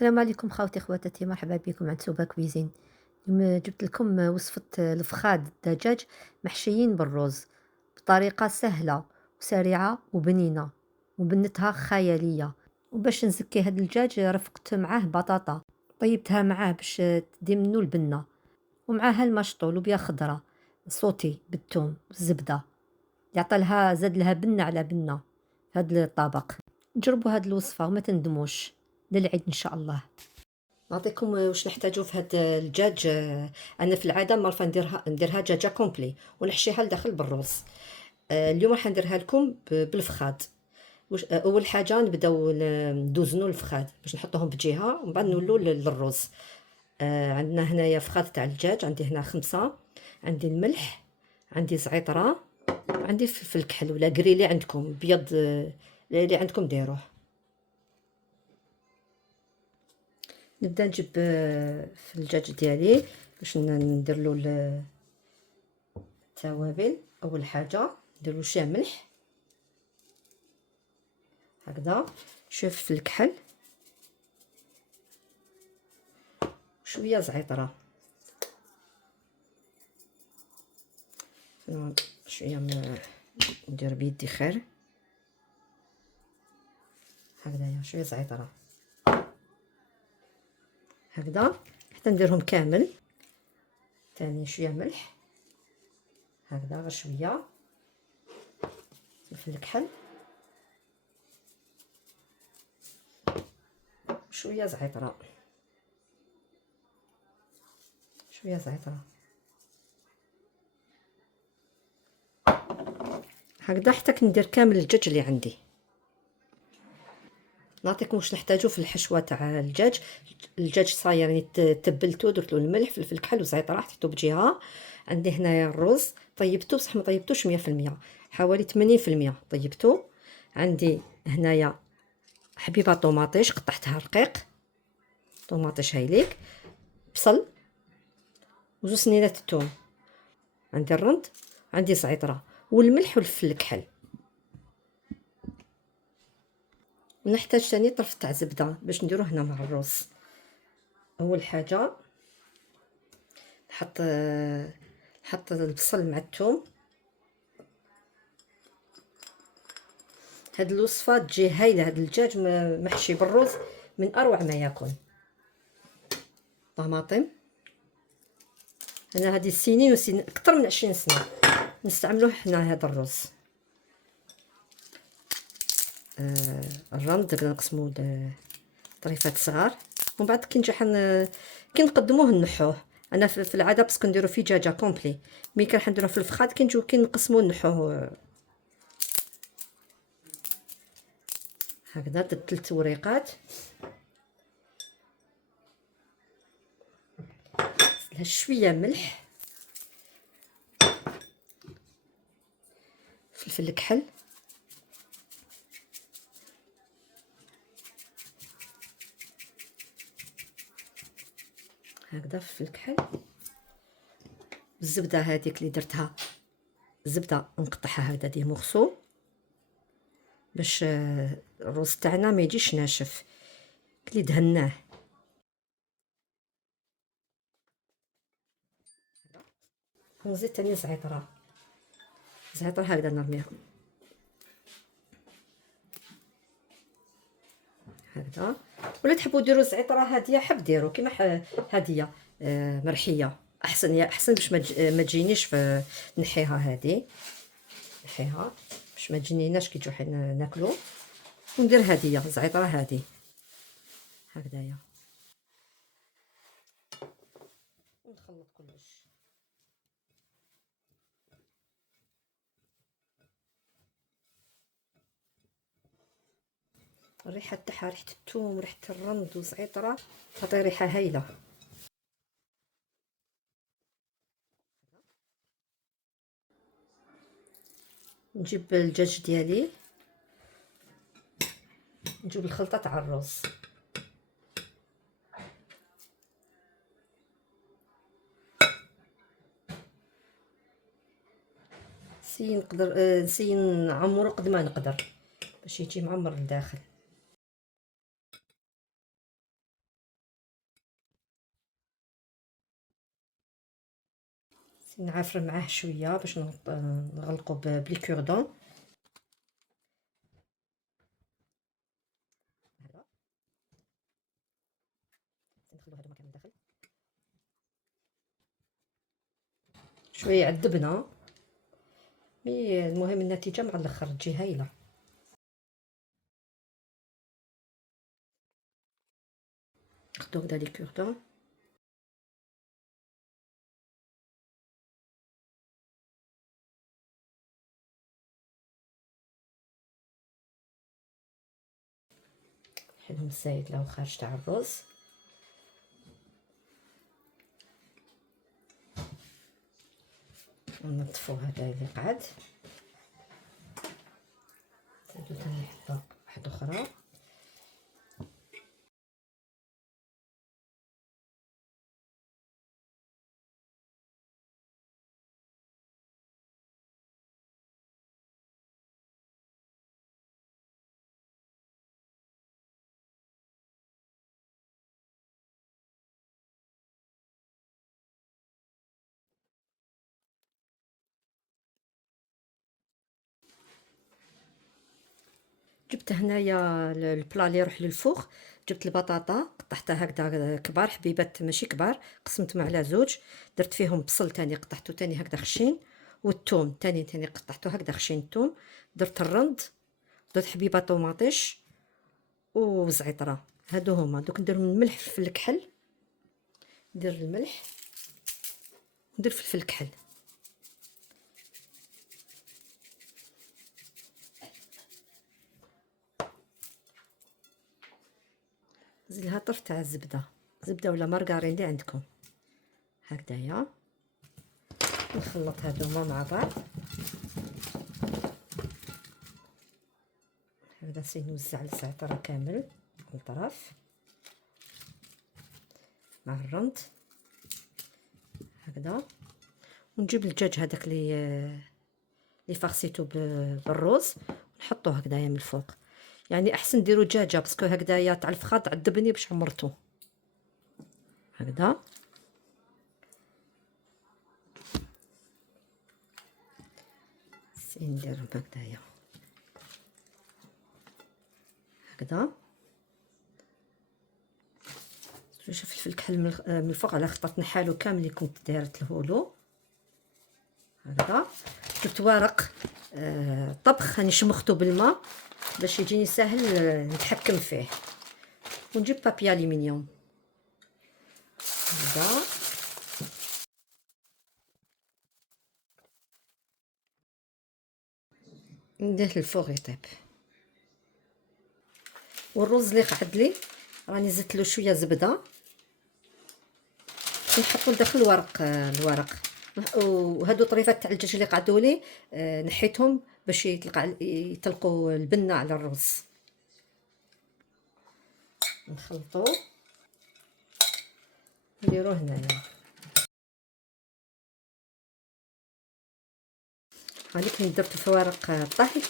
السلام عليكم خوتي خواتاتي، مرحبا بكم عند سوبا كويزين. اليوم جبت لكم وصفة الفخاد الدجاج محشيين بالرز بطريقة سهلة وسريعة وبنينة وبنتها خيالية. وباش نزكي هاد الدجاج رفقت معاه بطاطا، طيبتها معاه باش تدي منو البنة، ومعاها المشطول لوبيا خضرة صوتي بالثوم والزبدة، يعطيلها زاد لها بنة على بنة في هاد الطبق. جربوا هاد الوصفة وما تندموش. للعيد ان شاء الله. نعطيكم واش نحتاجو في هذا الدجاج. انا في العاده مالفا نديرها دجاجه كومبلي ونحشيها لداخل بالرز. اليوم راح نديرها لكم بالفخاد. اول حاجه نبداو ندوزنوا الفخاد باش نحطوهم بجهه ومن بعد نولوا للرز. عندنا هنايا فخاد تاع الدجاج، عندي هنا 5، عندي الملح، عندي زعتره، عندي فلفل كحل ولا كريلي عندكم بيض، اللي عندكم ديروه. نبدا نجيب في الدجاج ديالي باش ندير له التوابل. اول حاجه ندير له شويه ملح هكذا، شويه فلفل الكحل، شويه زعتره، شويه ندير بيدي خير هكذايا، شويه زعتره هكذا حتى نديرهم كامل. ثاني شويه ملح هكذا، غير شويه فلفل الكحل، شويه زعتره، شويه زعتره هكذا حتى كندير كامل الدجاج اللي عندي. نعطيكم واش نحتاجو في الحشوه تاع الدجاج. الدجاج صاير يعني تبلتو، درت له الملح فلفل الكحل وزعتره، حطيتو بجهه. عندي هنايا الرز طيبتو بصح ما طيبتوش 100%، حوالي 80% طيبتو. عندي هنايا حبيبه طوماطيش قطعتها رقيق، طوماطيش هايليك، بصل وزوج سنينات الثوم، عندي الرند، عندي زعتره والملح والفلفل الكحل. ونحتاج ثاني طرف تاع زبده باش نديروه هنا مع الرز. اول حاجه نحط البصل مع الثوم. هاد الوصفه تجي هايله، هاد الدجاج محشي بالرز من اروع ما يكون. طماطم، انا هذه سنين وسنين، اكثر من 20 سنه نستعملوه حنا هذا الرز. الرند كنقسموه لطريفات صغار، ومن بعد كي نقدموه نحوه. انا في العاده بس كنديرو فيه دجاجه كومبلي، مي كان حنديروه في الفخاد كي نقسموه نحوه هكذا. درت 3 وريقات، لها شويه ملح، فلفل الكحل، هكذا فلفل الكحل، الزبده هذيك اللي درتها، الزبده نقطعها هكذا دي مغصو باش الرز تاعنا ما يجيش ناشف كلي دهناه. نزيد ثاني زعتره، زعتره هكذا نرميها هكذا. ولا تحبوا ديروا زعتره هاديه حب ديروا كيما هاديه مرحيه احسن، يا احسن باش ما تجينيش في نحيها هادي، نحيها باش ما تجينيناش كي تجو ناكلو. وندير هاديه زعتره هادي هكذايا ونخلط كلش. الريحه تاعها ريحه الثوم وريحه الرند وزعتره تعطي ريحه هايله. نجيب الدجاج ديالي، نجيب الخلطه تاع الرز، نسي نعمرو قد ما نقدر باش يجي معمر لداخل. نعافر معاه شويه باش نغلقو بلي كوردون. هكذا ندخلو هادو كامل داخل شويه عذبنا، مي المهم النتيجه مع الاخر تجي هايله. ناخدو هكذا لي كوردون نحلهم الزايد له خارج تاع الرز. ونطفو هذا اللي قعد، نزيدو ثاني حبه واحده اخرى. جبت هنايا البلا اللي يروح للفوغ، جبت البطاطا قطعتها هكذا كبار، حبيبات ماشي كبار، قسمتهم على زوج، درت فيهم بصل تاني قطعته تاني هكذا خشين، والثوم تاني قطعته هكذا خشين الثوم، درت الرند، درت حبيبه طوماطيش وزعتره. هادو هما دوك ندير الملح في الكحل، ندير الملح ندير فلفل الكحل. نزيد لها طرف تاع الزبده، زبده ولا مارغرين اللي عندكم هكذايا. نخلط هادوما مع بعض هكذا، نوزع الزعتره كامل من طرف مع الرند هكذا. ونجيب الدجاج هذاك اللي فارسيتو بالروز نحطوه هكذايا من الفوق. يعني احسن ديروا دجاجه باسكو هكذايا تاع الفخاد عذبني باش عمرته هكذا. نديرهم هكذايا هكذا. شوف فلفل الكحل من الفوق على خطات نحالو كامل اللي كنت دايرت له هكذا. جبت ورق طبخ راني شمختو بالماء باش يجيني ساهل نتحكم فيه. ونجيب بابي الومنيوم هكذا. ندير الفوغ يطيب. والرز اللي قعد لي راني زدت له شويه زبده نحطو داخل الورق. وهادو طريفات تاع الدجاج اللي قعدوا لي نحيتهم باش يطلقوا البنه على الرز. نخلطو نديروه هنايا. هانيك كي درت فوارق الطهي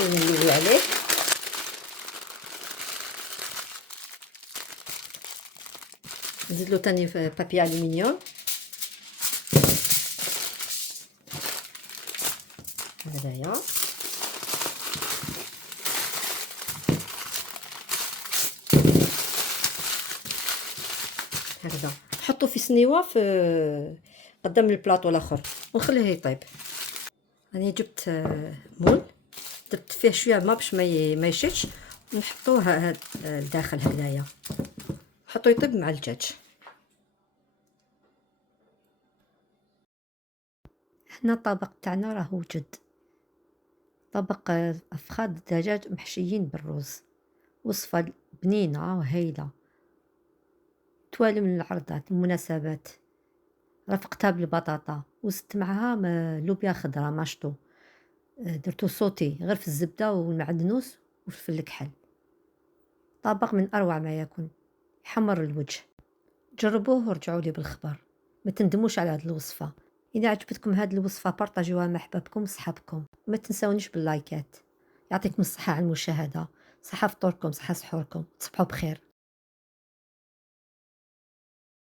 نوليو عليه. نزيد له ثاني بابي الومنيوم هذايا. هكذا نحطو في سنيوه في قدام البلاطو الاخر ونخليه يطيب. راني جبت مول درت فيه شويه ما باش ما يشدش، ونحطوه لداخل هكذايا، نحطو يطيب مع الدجاج. هنا الطبق تاعنا راه وجد، طبق افخاذ الدجاج محشيين بالرز، وصفه بنينه وهايله توالي من العرضات المناسبات. رافقتها بالبطاطا وزدت معها لوبيا خضراء ماشطو، درتو صوتي غير في الزبده والمعدنوس وفلفل الكحل. طبق من اروع ما يكون، يحمر الوجه. جربوه ورجعوا لي بالخبر، ما تندموش على هذه الوصفه. اذا عجبتكم هذه الوصفه بارطاجيوها مع احبابكم وصحابكم، ما تنسونيش باللايكات. يعطيكم الصحه على المشاهده، صحه فطوركم، صحه سحوركم، تصبحوا بخير.